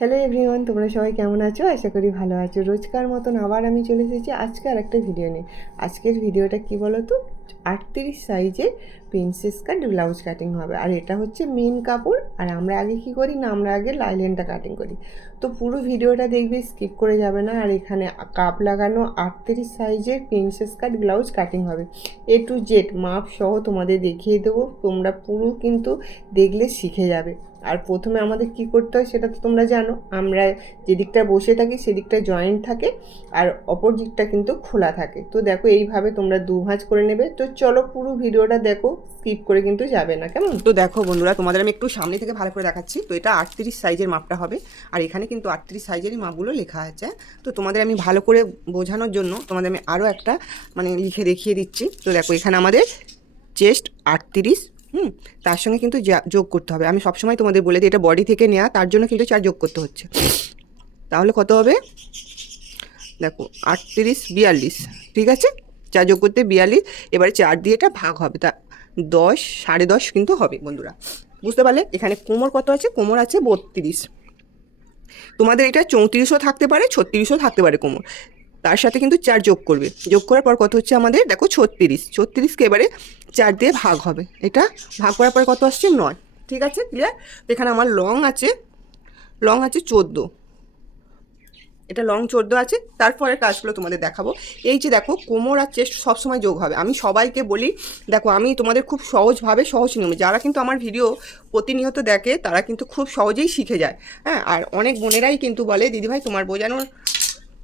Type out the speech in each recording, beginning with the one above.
Hello everyone, তোমরা সবাই কেমন আছো? আশা করি ভালো আছো। রোজকার মতন আবার আমি চলে এসেছি আজকে আর একটা ভিডিও নিয়ে। আজকের ভিডিওটা কি বলো তো, 38 সাইজের প্রিন্সেস কাট ব্লাউজ কাটিং হবে। আর এটা হচ্ছে মেন কাপড়। আর আমরা আগে কি করি না, আমরা আগে লাইলেনটা কাটিং করি। তো পুরো ভিডিওটা দেখবে, স্কিপ করে যাবে না। আর এখানে কাপ লাগানো 38 সাইজের প্রিন্সেস কাট ব্লাউজ কাটিং হবে। এ টু জেড মাপ সহ তোমাদের দেখিয়ে দেবো। তোমরা পুরো কিন্তু দেখলে শিখে যাবে। আর প্রথমে আমাদের কি করতে হয় সেটা তো তোমরা জানো। আমরা যেদিকটা বসে থাকি সেদিকটা জয়েন্ট থাকে, আর অপর দিকটা কিন্তু খোলা থাকে। তো দেখো এইভাবে তোমরা দু ভাঁজ করে নেবে। তো চলো পুরো ভিডিওটা দেখো, স্কিপ করে কিন্তু যাবে না, কেমন? তো দেখো বন্ধুরা, তোমাদের আমি একটু সামনে থেকে ভালো করে দেখাচ্ছি। তো এটা 38 সাইজের মাপটা হবে, আর এখানে কিন্তু 38 সাইজেরই মাপগুলো লেখা আছে। তো তোমাদের আমি ভালো করে বোঝানোর জন্য তোমাদের আমি আরও একটা লিখে দেখিয়ে দিচ্ছি। তো দেখো এখানে আমাদের চেস্ট 38, তার সঙ্গে কিন্তু যোগ করতে হবে। আমি সবসময় তোমাদের বলে দিই এটা বডি থেকে নেওয়া, তার জন্য কিন্তু 4 যোগ করতে হচ্ছে। তাহলে কত হবে দেখো, 38 42, ঠিক আছে, 4 যোগ করতে 42। এবারে 4 দিয়ে এটা ভাগ হবে, তা 10 10.5 কিন্তু হবে বন্ধুরা। বুঝতে পারলে? এখানে কোমর কত আছে? কোমর আছে 32। তোমাদের এটা 34ও থাকতে পারে, 36ও থাকতে পারে কোমর। তার সাথে কিন্তু 4 যোগ করবে। যোগ করার পর কত হচ্ছে আমাদের দেখো 36। 36কে এবারে 4 দিয়ে ভাগ হবে। এটা ভাগ করার পরে কত আসছে? 9। ঠিক আছে, ক্লিয়ার? এখানে আমার লং আছে 14। এটা লং 14 আছে। তারপরের কাজগুলো তোমাদের দেখাবো। এই যে দেখো, কোমর আর চেস্ট সবসময় যোগ হবে। আমি সবাইকে বলি, দেখো আমি তোমাদের খুব সহজভাবে সহজ নিয়মে, যারা কিন্তু আমার ভিডিও প্রতিনিয়ত দেখে তারা কিন্তু খুব সহজেই শিখে যায়। হ্যাঁ, আর অনেক বোনেরাই কিন্তু বলে দিদিভাই তোমার বোঝানোর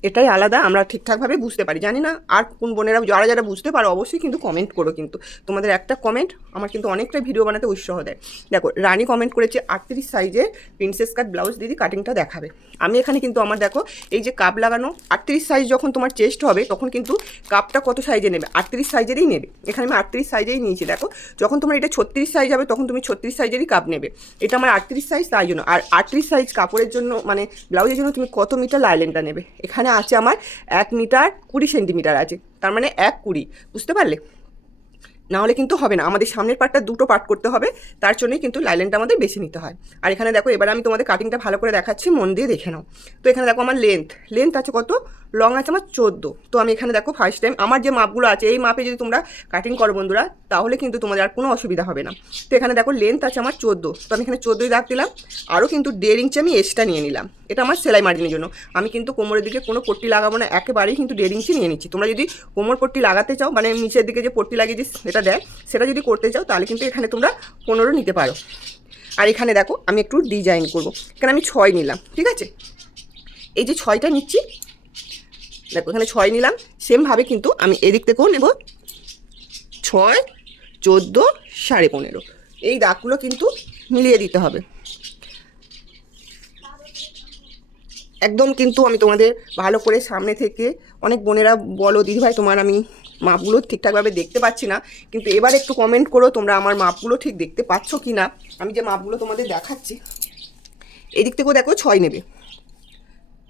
এটাই আলাদা, আমরা ঠিকঠাকভাবে বুঝতে পারি। জানি না আর কোন বোনেরা যারা যারা বুঝতে পারো অবশ্যই কিন্তু কমেন্ট করো। কিন্তু তোমাদের একটা কমেন্ট আমার কিন্তু অনেকটা ভিডিও বানাতে উৎসাহ দেয়। দেখো রানী কমেন্ট করেছে 38 সাইজের প্রিন্সেস কাট ব্লাউজ দিদি কাটিংটা দেখাবে। আমি এখানে কিন্তু আমার দেখো এই যে কাপ লাগানো 38 সাইজ যখন তোমার চেস্ট হবে তখন কিন্তু কাপটা কত সাইজে নেবে? 38 সাইজেরই নেবে। এখানে আমি 38 সাইজেই নিয়েছি। দেখো যখন তোমার এটা 36 সাইজ হবে তখন তুমি 36 সাইজেরই কাপ নেবে। এটা আমার 38 সাইজ, তাই জন্য। আর 38 সাইজ কাপড়ের জন্য ব্লাউজের জন্য তুমি কত মিটার লাইলেনটা নেবে? এখানে আছে আমার 1 মিটার 20 সেন্টিমিটার আছে, তার মানে 1 20। বুঝতে পারলে? নাহলে কিন্তু হবে না। আমাদের সামনের পার্টটা দুটো পার্ট করতে হবে, তার জন্যই কিন্তু লাইলেনটা আমাদের বেছে নিতে হয়। আর এখানে দেখো এবার আমি তোমাদের কাটিংটা ভালো করে দেখাচ্ছি, মন দিয়ে দেখে নাও। তো এখানে দেখো আমার লেন্থ আছে কত? লং আছে আমার 14। তো আমি এখানে দেখো ফার্স্ট টাইম আমার যে মাপগুলো আছে এই মাপে যদি তোমরা কাটিং করো বন্ধুরা, তাহলে কিন্তু তোমাদের আর কোনো অসুবিধা হবে না। তো এখানে দেখো লেন্থ আছে আমার 14, তো আমি এখানে 14ই দাগ দিলাম। আরও কিন্তু 1.5 ইঞ্চি আমি এক্সট্রা নিয়ে নিলাম। এটা আমার সেলাই মার্জিনের জন্য। আমি কিন্তু কোমরের দিকে কোনো পট্টি লাগাবো না, একেবারেই কিন্তু 1.5 ইঞ্চি নিয়ে নিচ্ছি। তোমরা যদি কোমর পট্টি লাগাতে চাও, নিচের দিকে যে পট্টি লাগিয়ে যে এটা দেয়, সেটা যদি করতে চাও তাহলে কিন্তু এখানে তোমরা 15 নিতে পারো। আর এখানে দেখো আমি একটু ডিজাইন করব। এখানে আমি 6 নিলাম, ঠিক আছে। এই যে 6টা নিচ্ছি, দেখো এখানে 6 নিলাম। সেমভাবে কিন্তু আমি এদিক থেকেও নেব 6, 14, 15.5। এই দাগগুলো কিন্তু মিলিয়ে দিতে হবে একদম। কিন্তু আমি তোমাদের ভালো করে সামনে থেকে, অনেক বোনেরা বলো দিদিভাই তোমার আমি মাপগুলো ঠিকঠাকভাবে দেখতে পাচ্ছি না, কিন্তু এবার একটু কমেন্ট করো তোমরা আমার মাপগুলো ঠিক দেখতে পাচ্ছ কি না। আমি যে মাপগুলো তোমাদের দেখাচ্ছি, এই দিক থেকেও দেখো 6 নেবে,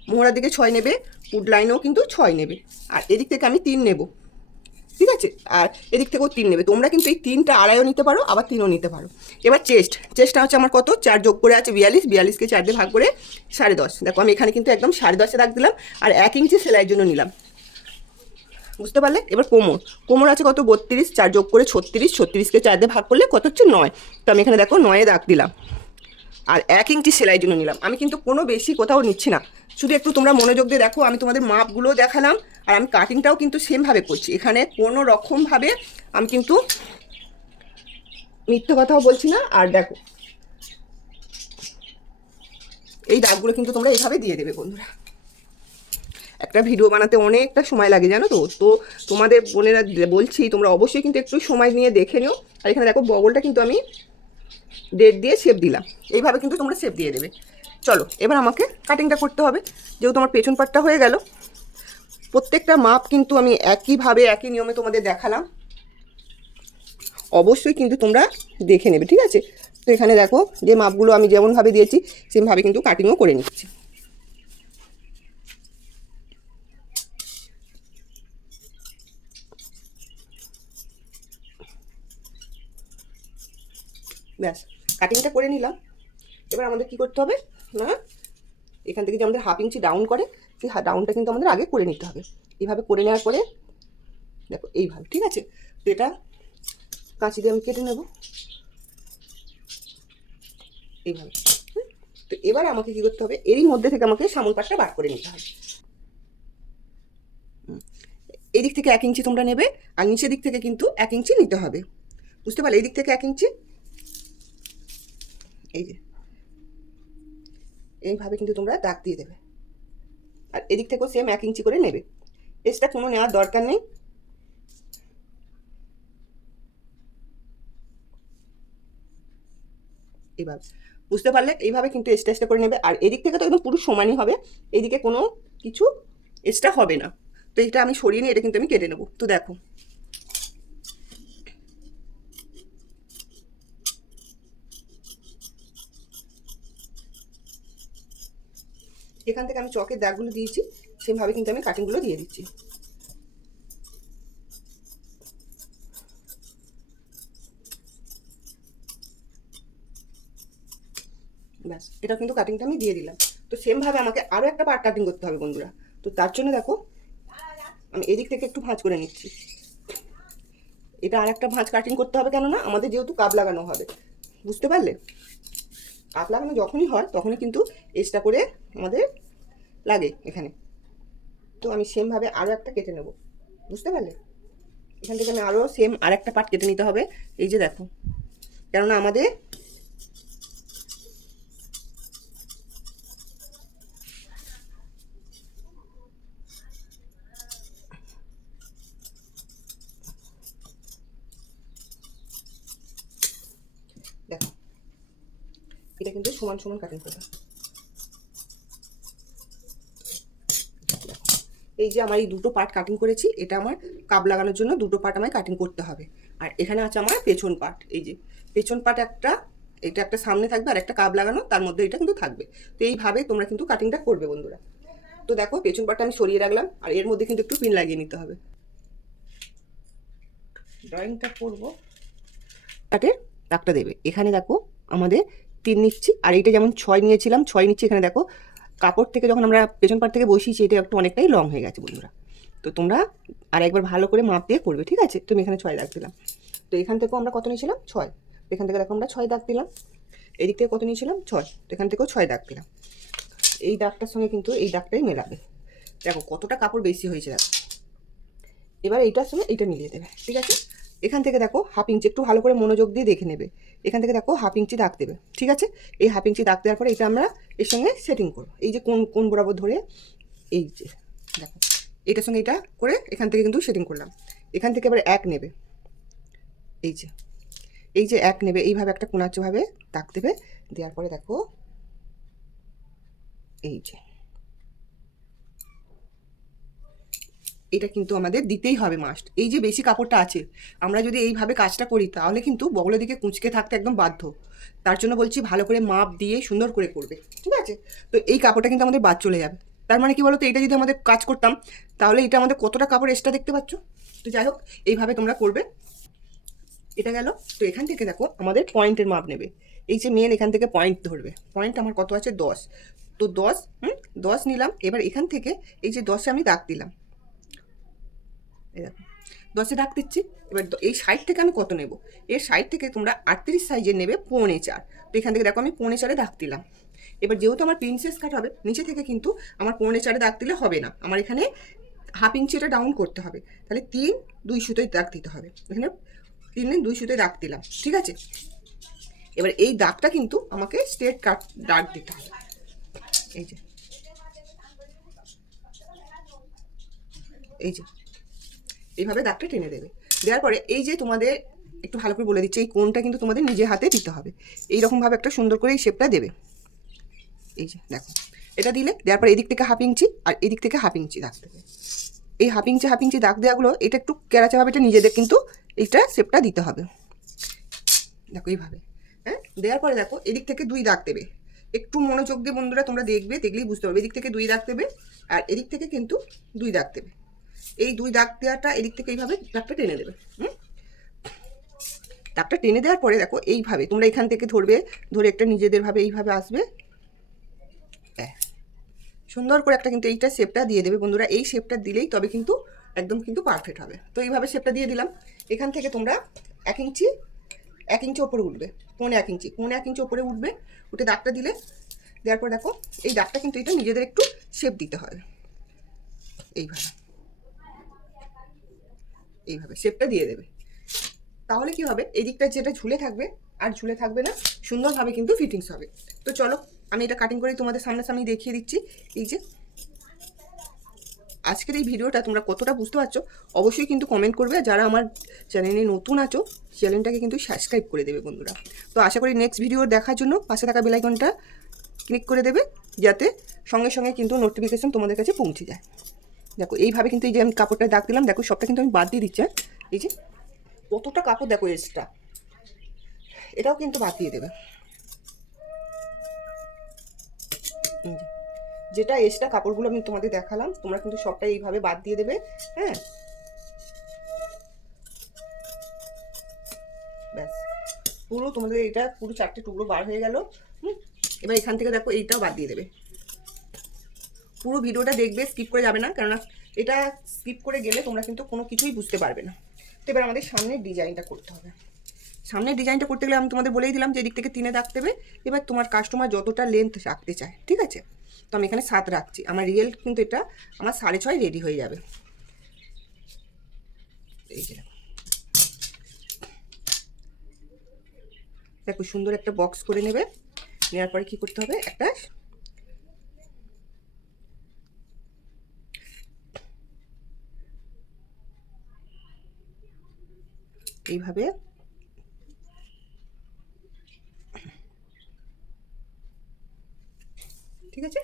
মোহরার দিকে 6 নেবে, উড লাইনেও কিন্তু 6 নেবে, আর এদিক থেকে আমি 3 নেব, ঠিক আছে। আর এদিক থেকেও 3 নেবে। তোমরা কিন্তু এই 3টা আড়াইও নিতে পারো, আবার 3ও নিতে পারো। এবার চেস্টটা হচ্ছে আমার কত? 4 যোগ করে আছে 42, 42কে 4 দিয়ে ভাগ করে 10.5। দেখো আমি এখানে কিন্তু একদম 10.5 দাগ দিলাম, আর 1 ইঞ্চি সেলাইয়ের জন্য নিলাম। বুঝতে পারলে? এবার কোমর আছে কত? 32, 4 যোগ করে 36, 36কে 4 দিয়ে ভাগ করলে কত হচ্ছে? 9। তো আমি এখানে দেখো 9এ দাগ দিলাম, আর 1 ইঞ্চি সেলাইয়ের জন্য নিলাম। আমি কিন্তু কোনো বেশি কোথাও নিচ্ছি না, শুধু একটু তোমরা মনোযোগ দিয়ে দেখো। আমি তোমাদের মাপগুলোও দেখালাম, আর আমি কাটিংটাও কিন্তু সেমভাবে করছি। এখানে কোনো রকমভাবে আমি কিন্তু মিথ্যে কথাও বলছি না। আর দেখো এই দাগগুলো কিন্তু তোমরা এইভাবে দিয়ে দেবে বন্ধুরা। একটা ভিডিও বানাতে অনেকটা সময় লাগে, জানো তো। তো তোমাদের বোনেরা বলছি তোমরা অবশ্যই কিন্তু একটু সময় নিয়ে দেখে নিও। আর এখানে দেখো বগলটা কিন্তু আমি 1.5 দিয়ে শেপ দিলাম। এইভাবে কিন্তু তোমরা শেপ দিয়ে দেবে। চলো এবার আমাকে কাটিংটা করতে হবে। যেহেতু আমার পেছন পাটটা হয়ে গেল, প্রত্যেকটা মাপ কিন্তু আমি একইভাবে একই নিয়মে তোমাদের দেখালাম, অবশ্যই কিন্তু তোমরা দেখে নেবে, ঠিক আছে। তো এখানে দেখো যে মাপগুলো আমি যেমনভাবে দিয়েছি সেমভাবে কিন্তু কাটিংও করে নিচ্ছি। ব্যাস, কাটিংটা করে নিলাম। এবার আমাদের কি করতে হবে না, এখান থেকে যে আমাদের 1/2 ইঞ্চি ডাউন করে, সেই ডাউনটা কিন্তু আমাদের আগে করে নিতে হবে। এইভাবে করে নেওয়ার পরে দেখো এইভাবে, ঠিক আছে। তো এটা কাঁচি দিয়ে আমি কেটে নেব এইভাবে। তো এবার আমাকে কি করতে হবে, এরই মধ্যে থেকে আমাকে সামন পাটটা বার করে নিতে হবে। এদিক থেকে 1 ইঞ্চি তোমরা নেবে, আর নিচের দিক থেকে কিন্তু 1 ইঞ্চি নিতে হবে, বুঝতে পারলে? এই দিক থেকে 1 ইঞ্চি, এই যে এইভাবে কিন্তু তোমরা দাগ দিয়ে দেবে। আর এদিক থেকেও সেম 1 ইঞ্চি করে নেবে, এক্সট্রা কোনো নেওয়ার দরকার নেই। এইভাবে, বুঝতে পারলে? এইভাবে কিন্তু এক্সট্রা করে নেবে। আর এদিক থেকে তো একদম পুরো সমানই হবে, এইদিকে কোনো কিছু এক্সট্রা হবে না। তো এটা আমি সরিয়ে নিয়ে এটা কিন্তু আমি কেটে নেবো। তো দেখো এখান থেকে আমি চকের দাগগুলো দিয়েছি, সেমভাবে কিন্তু আমি কাটিংগুলো দিয়ে দিচ্ছি। ব্যাস, এটা কিন্তু কাটিংটা আমি দিয়ে দিলাম। তো সেমভাবে আমাকে আরও একটা পার্ট কাটিং করতে হবে বন্ধুরা। তো তার জন্য দেখো আমি এদিক থেকে একটু ভাঁজ করে নিচ্ছি। এটা আর একটা ভাঁজ কাটিং করতে হবে, কেননা আমাদের যেহেতু কাপ লাগানো হবে, বুঝতে পারলে? কাপ লাগানো যখনই হয় তখনই কিন্তু এক্সট্রা করে আমাদের লাগে এখানে। তো আমি সেমভাবে আরও একটা কেটে নেব, বুঝতে পারলে? এখান থেকে আমি আরও সেম আর একটা পার্ট কেটে নিতে হবে, এই যে দেখো, কেননা আমাদের দেখো এটা কিন্তু সমান সমান কাটিং করবে। এই যে আমার এই দুটো পার্ট কাটিং করেছি, এটা আমার কাপ লাগানোর জন্য দুটো পার্ট আমায় কাটিং করতে হবে। আর এখানে আছে আমার পেছন পার্ট, এই যে পেছন পার্ট একটা, এটা একটা সামনে থাকবে আর একটা কাপ লাগানো, তার মধ্যে এটা কিন্তু থাকবে। তো এইভাবে তোমরা কিন্তু কাটিংটা করবে বন্ধুরা। তো দেখো পেছন পার্টটা আমি সরিয়ে রাখলাম, আর এর মধ্যে কিন্তু একটু পিন লাগিয়ে নিতে হবে। ড্রয়িংটা করবো, কাটের দাগটা দেবে। এখানে দেখো আমাদের 3 নিচ্ছি, আর এইটা যেমন 6 নিয়েছিলাম 6 নিচ্ছি। এখানে দেখো কাপড় থেকে যখন আমরা পেছন পাট থেকে বসিয়েছি, এটা একটু অনেকটাই লং হয়ে গেছে বন্ধুরা। তো তোমরা আর একবার ভালো করে মাপ দিয়ে করবে, ঠিক আছে? তুমি এখানে 6 দাগ দিলাম। তো এখান থেকেও আমরা কত নিয়েছিলাম? 6। এখান থেকে দেখো আমরা 6 দাগ দিলাম। এদিক থেকে কত নিয়েছিলাম? 6। তো এখান থেকেও 6 দাগ দিলাম। এই দাগটার সঙ্গে কিন্তু এই দাগটাই মেলাবে। দেখো কতটা কাপড় বেশি হয়েছে দেখো। এবার এইটার সঙ্গে এইটা মিলিয়ে দেবে, ঠিক আছে? এখান থেকে দেখো 1/2 ইঞ্চি, একটু ভালো করে মনোযোগ দিয়ে দেখে নেবে। এখান থেকে দেখো 1/2 ইঞ্চি দাগ দেবে, ঠিক আছে? এই 1/2 ইঞ্চি দাগ দেওয়ার পরে এটা আমরা এর সঙ্গে সেটিং করবো। এই যে কোন বরাবর ধরে, এই যে দেখো এটার সঙ্গে এটা করে এখান থেকে কিন্তু সেটিং করলাম। এখান থেকে এবার 1 নেবে, এই যে 1 নেবে, এইভাবে একটা কোণাচভাবে দাগ দেবে। দেওয়ার পরে দেখো এই যে এটা কিন্তু আমাদের দিতেই হবে মাস্ট। এই যে বেশি কাপড়টা আছে, আমরা যদি এইভাবে কাজটা করি তাহলে কিন্তু বগলের দিকে কুঁচকে থাকতে একদম বাধ্য। তার জন্য বলছি ভালো করে মাপ দিয়ে সুন্দর করে করবে, ঠিক আছে? তো এই কাপড়টা কিন্তু আমাদের বাদ চলে যাবে। তার মানে কি বলতো, এটা যদি আমাদের কাজ করতাম তাহলে এটা আমাদের কতটা কাপড় এক্সট্রা দেখতে পাচ্ছ। তো যাই হোক, এইভাবে তোমরা করবে। এটা গেল। তো এখান থেকে দেখো আমাদের পয়েন্টের মাপ নেবে। এই যে মেন এখান থেকে পয়েন্ট ধরবে। পয়েন্ট আমার কত আছে? 10। তো 10 নিলাম। এবার এখান থেকে এই যে 10-এ আমি দাগ দিলাম, এই দেখো 10-এ দাগ দিচ্ছি। এবার এই সাইড থেকে আমি কত নেব? এর সাইড থেকে তোমরা 38 সাইজের নেবে 4.25। তো এখান থেকে দেখো আমি 4.25-এ দাগ দিলাম। এবার যেহেতু আমার প্রিন্সেস কাট হবে, নিচে থেকে কিন্তু আমার 4.25-এ দাগ দিলে হবে না, আমার এখানে 1/2 ইঞ্চি এটা ডাউন করতে হবে। তাহলে 3-2 সুতোয় দাগ দিতে হবে। এখানে 3-2 সুতোয় দাগ দিলাম, ঠিক আছে? এবার এই দাগটা কিন্তু আমাকে স্ট্রেট কাট দাগ দিতে হবে। এই যে এইভাবে দাগটা টেনে দেবে। দেওয়ার পরে এই যে তোমাদের একটু ভালো করে বলে দিচ্ছি, এই কোণটা কিন্তু তোমাদের নিজে হাতে দিতে হবে। এইরকমভাবে একটা সুন্দর করে এই শেপটা দেবে। এই যে দেখো এটা দিলে, দেওয়ার পরে এদিক থেকে 1/2 ইঞ্চি আর এদিক থেকে 1/2 ইঞ্চি দাগ দেবে। এই 1/2 ইঞ্চি দাগ দেওয়াগুলো এটা একটু কেরাচাভাবে এটা নিজেদের কিন্তু এইটা শেপটা দিতে হবে। দেখো এইভাবে, হ্যাঁ। দেওয়ার পরে দেখো এদিক থেকে 2 দাগ দেবে। একটু মনোযোগ দিয়ে বন্ধুরা তোমরা দেখবে, দেখলেই বুঝতে পারবে। এদিক থেকে 2 দাগ দেবে আর এদিক থেকে কিন্তু 2 দাগ দেবে। এই 2 দাগ দেওয়াটা এদিক থেকে এইভাবে দাগটা টেনে দেবে। দাগটা টেনে দেওয়ার পরে দেখো এইভাবে তোমরা এখান থেকে ধরবে, ধরে একটা নিজেদের ভাবে এইভাবে আসবে, সুন্দর করে একটা কিন্তু এইটা শেপটা দিয়ে দেবে বন্ধুরা। এই শেপটা দিলেই তবে কিন্তু একদম কিন্তু পারফেক্ট হবে। তো এইভাবে শেপটা দিয়ে দিলাম। এখান থেকে তোমরা 1 ইঞ্চি ওপরে উঠবে, 1.5 ইঞ্চি ওপরে উঠবে, উঠে দাগটা দিলে, দেওয়ার পর দেখো এই দাগটা কিন্তু এটা নিজেদের একটু শেপ দিতে হবে। এইভাবে এইভাবে শেপটা দিয়ে দেবে। তাহলে কি হবে, এই দিকটা যেটা ঝুলে থাকবে আর ঝুলে থাকবে না, সুন্দরভাবে কিন্তু ফিটিংস হবে। তো চলো আমি এটা কাটিং করে তোমাদের সামনাসামনি দেখিয়ে দিচ্ছি। এই যে আজকের এই ভিডিওটা তোমরা কতটা বুঝতে পারছো অবশ্যই কিন্তু কমেন্ট করবে। যারা আমার চ্যানেলে নতুন আছো চ্যানেলটাকে কিন্তু সাবস্ক্রাইব করে দেবে বন্ধুরা। তো আশা করি নেক্সট ভিডিও দেখার জন্য পাশে থাকা বেল আইকনটা ক্লিক করে দেবে, যাতে সঙ্গে সঙ্গে কিন্তু নোটিফিকেশন তোমাদের কাছে পৌঁছে যায়। দেখো এইভাবে কিন্তু এই যে আমি কাপড়টা দাগ দিলাম, দেখো সবটা কিন্তু আমি বাদ দিয়ে দিচ্ছি। এই যে কতটা কাপড় দেখো এক্সট্রা, এটাও কিন্তু বাদ দিয়ে দেবে। যেটা এক্সট্রা কাপড়গুলো আমি তোমাদের দেখালাম, তোমরা কিন্তু সবটা এইভাবে বাদ দিয়ে দেবে। হ্যাঁ, ব্যাস পুরো তোমাদের এটা পুরো 4টে টুকরো বার হয়ে গেল। এবার এখান থেকে দেখো এইটাও বাদ দিয়ে দেবে। পুরো ভিডিওটা দেখবে, স্কিপ করে যাবে না, কেননা এটা স্কিপ করে গেলে তোমরা কিন্তু কোনো কিছুই বুঝতে পারবে না। তো এবার আমাদের সামনের ডিজাইনটা করতে হবে। সামনের ডিজাইনটা করতে গেলে আমি তোমাদের বলেই দিলাম যে এদিক থেকে 3 রাখতে হবে। এবার তোমার কাস্টমার যতটা লেন্থ রাখতে চায়, ঠিক আছে, তো আমি এখানে 7 রাখছি। আমার রিয়েল কিন্তু এটা আমার 6.5 রেডি হয়ে যাবে। এই যে দেখো সুন্দর একটা বক্স করে নেবে। নেওয়ার পরে কি করতে হবে, একটা এইভাবে ঠিক আছে,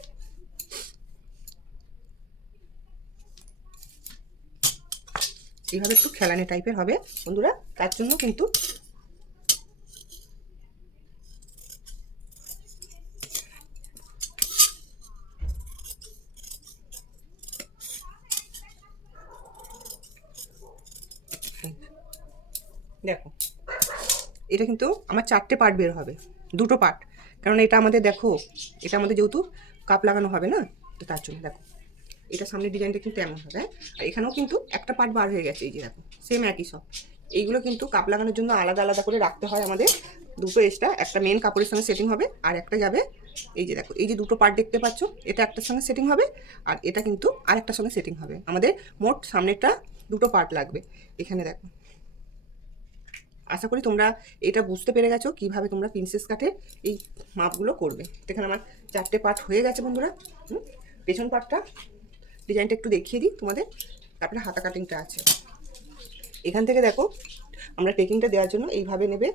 এইভাবে একটু খেলানি টাইপের হবে বন্ধুরা। তার জন্য কিন্তু দেখো এটা কিন্তু আমার 4টে পার্ট বের হবে, 2টো পার্ট, কারণ এটা আমাদের দেখো এটা আমাদের যেহেতু কাপ লাগানো হবে না, তো তার জন্য দেখো এটা সামনের ডিজাইনটা কিন্তু এমন হবে। আর এখানেও কিন্তু একটা পার্ট বার হয়ে গেছে। এই যে দেখো সেম একই সব। এইগুলো কিন্তু কাপ লাগানোর জন্য আলাদা আলাদা করে রাখতে হয় আমাদের। 2টো এক্সট্রা, একটা মেন কাপড়ের সঙ্গে সেটিং হবে আর একটা যাবে। এই যে দেখো এই যে 2টো পার্ট দেখতে পাচ্ছ, এটা একটার সঙ্গে সেটিং হবে আর এটা কিন্তু আরেকটার সঙ্গে সেটিং হবে। আমাদের মোট সামনেরটা 2টো পার্ট লাগবে। এখানে দেখো, আশা করি তোমরা এটা বুঝতে পেরে গেছো কিভাবে তোমরা প্রিন্সেস কাটে এই মাপগুলো করবে। এখানে আমার 4টে পার্ট হয়ে গেছে বন্ধুরা। পেছন পার্টটা ডিজাইনটা একটু দেখিয়ে দিই তোমাদের, তারপরে হাতা কাটিংটা আছে। এখান থেকে দেখো আমরা টেকিংটা দেওয়ার জন্য এইভাবে নেবে।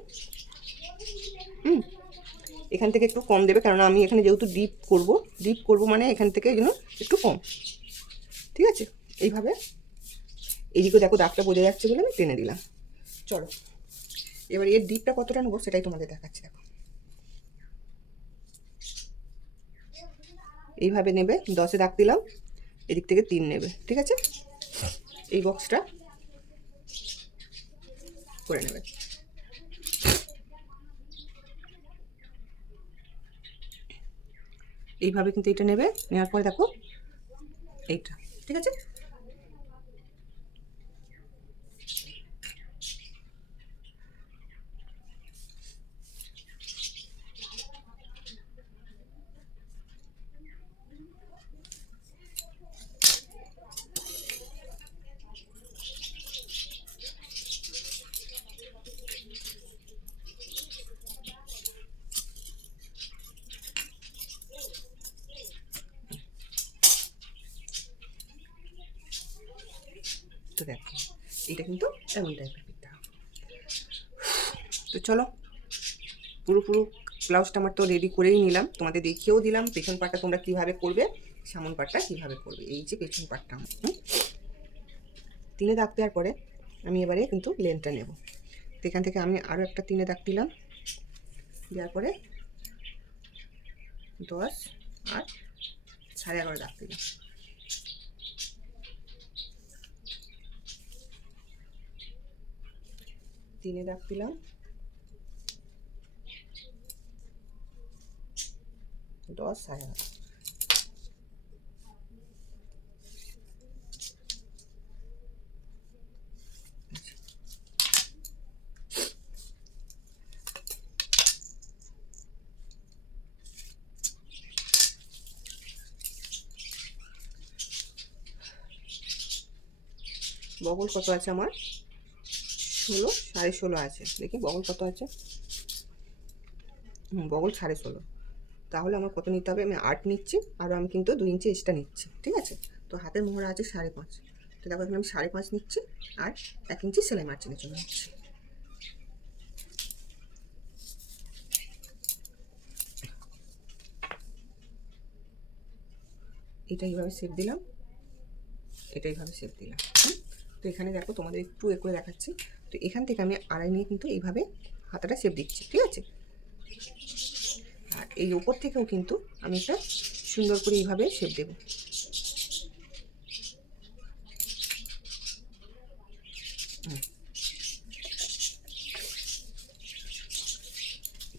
এখান থেকে একটু কম দেবে, কারণ আমি এখানে যেহেতু ডিপ করব মানে এখান থেকে যেন একটু কম, ঠিক আছে। এইভাবে এইদিকে দেখো দাগটা বোঝা যাচ্ছে বলে আমি টেনে দিলাম। চলো এবার এর ডিপটা কতটা নেবো সেটাই তোমাদের দেখাচ্ছি। দেখো এইভাবে নেবে, 10-এ দাগ দিলাম, এদিক থেকে 3 নেবে, ঠিক আছে। এই বক্সটা করে নেবে। এইভাবে কিন্তু এটা নেবে, নেওয়ার পরে দেখো এইটা, ঠিক আছে। তো দেখো এইটা কিন্তু এমন টাইপের পিঠা। তো চলো পুরো ব্লাউজটা আমার তো রেডি করেই নিলাম, তোমাদের দেখিয়েও দিলাম পেছন পাটটা তোমরা কীভাবে করবে, সামন পাটটা কীভাবে করবে। এই যে পেছন পাটটা 3-এ দাগ দেওয়ার পরে আমি এবারে কিন্তু লেনটা নেব। তো এখান থেকে আমি আরও একটা 3-এ দাগ দিলাম, দেওয়ার পরে 10 আর 11.5 দাগ দিলাম। তিনে দাগ দিলাম, 10 11.5। বগল কত আছে আমার, 16, 16.5 আছে। দেখি বগল কত আছে, বগল 16.5। তাহলে আমার কত নিতে হবে, আমি 8 নিচ্ছি, আর আমি কিন্তু 2 ইঞ্চি এক্সট্রা নিচ্ছি, ঠিক আছে। তো হাতের মোহরা আছে 5.5, তো দেখো এখানে আমি 5.5 নিচ্ছি, আর 1 ইঞ্চি সেলাই মার্জিনের জন্য নিচ্ছি। এটা এইভাবে শেপ দিলাম, এটা এইভাবে শেপ দিলাম। তো এখানে দেখো তোমাদের একটু করে দেখাচ্ছি। তো এখান থেকে আমি আড়াই নিয়ে কিন্তু এইভাবে হাতাটা শেপ দিচ্ছি, ঠিক আছে। আর এই ওপর থেকেও কিন্তু আমি একটা সুন্দর করে এইভাবে শেপ দেব।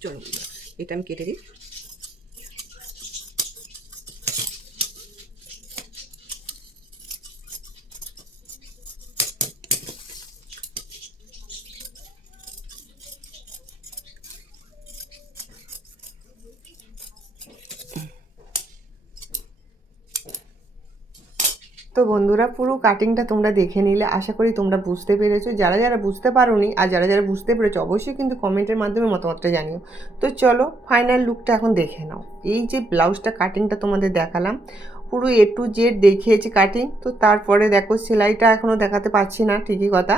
চলো এটা আমি কেটে দিই। তো বন্ধুরা পুরো কাটিংটা তোমরা দেখে নিলে, আশা করি তোমরা বুঝতে পেরেছো। যারা যারা বুঝতে পারোনি আর যারা যারা বুঝতে পেরেছো অবশ্যই কিন্তু কমেন্টের মাধ্যমে মতামতটা জানিও। তো চলো ফাইনাল লুকটা এখন দেখে নাও। এই যে ব্লাউজটা কাটিংটা তোমাদের দেখালাম, পুরো A to Z দেখিয়েছি কাটিং। তো তারপরে দেখো সেলাইটা এখনও দেখাতে পারছি না, ঠিকই কথা,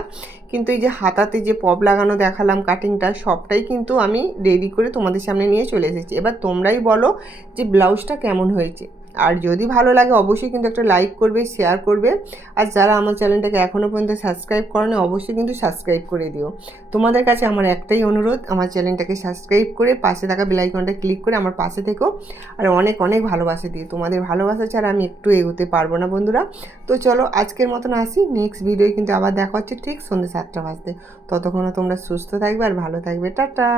কিন্তু এই যে হাতাতে যে পপ লাগানো দেখালাম কাটিংটা, সবটাই কিন্তু আমি রেডি করে তোমাদের সামনে নিয়ে চলে এসেছি। এবার তোমরাই বলো যে ব্লাউজটা কেমন হয়েছে। আর যদি ভালো লাগে অবশ্যই কিন্তু একটা লাইক করবে, শেয়ার করবে। আর যারা আমার চ্যানেলটাকে এখনও পর্যন্ত সাবস্ক্রাইব করেনি অবশ্যই কিন্তু সাবস্ক্রাইব করে দিও। তোমাদের কাছে আমার একটাই অনুরোধ, আমার চ্যানেলটাকে সাবস্ক্রাইব করে পাশে থাকা বেল আইকনটা ক্লিক করে আমার পাশে থেকো। আর অনেক অনেক ভালোবাসা দিও, তোমাদের ভালোবাসা ছাড়া আমি একটু এগোতে পারবো না বন্ধুরা। তো চলো আজকের মতন আসি, নেক্সট ভিডিও কিন্তু আবার দেখা হচ্ছে ঠিক সন্ধ্যে 7টা বাজতে। ততক্ষণও তোমরা সুস্থ থাকবে আর ভালো থাকবে। টাটা।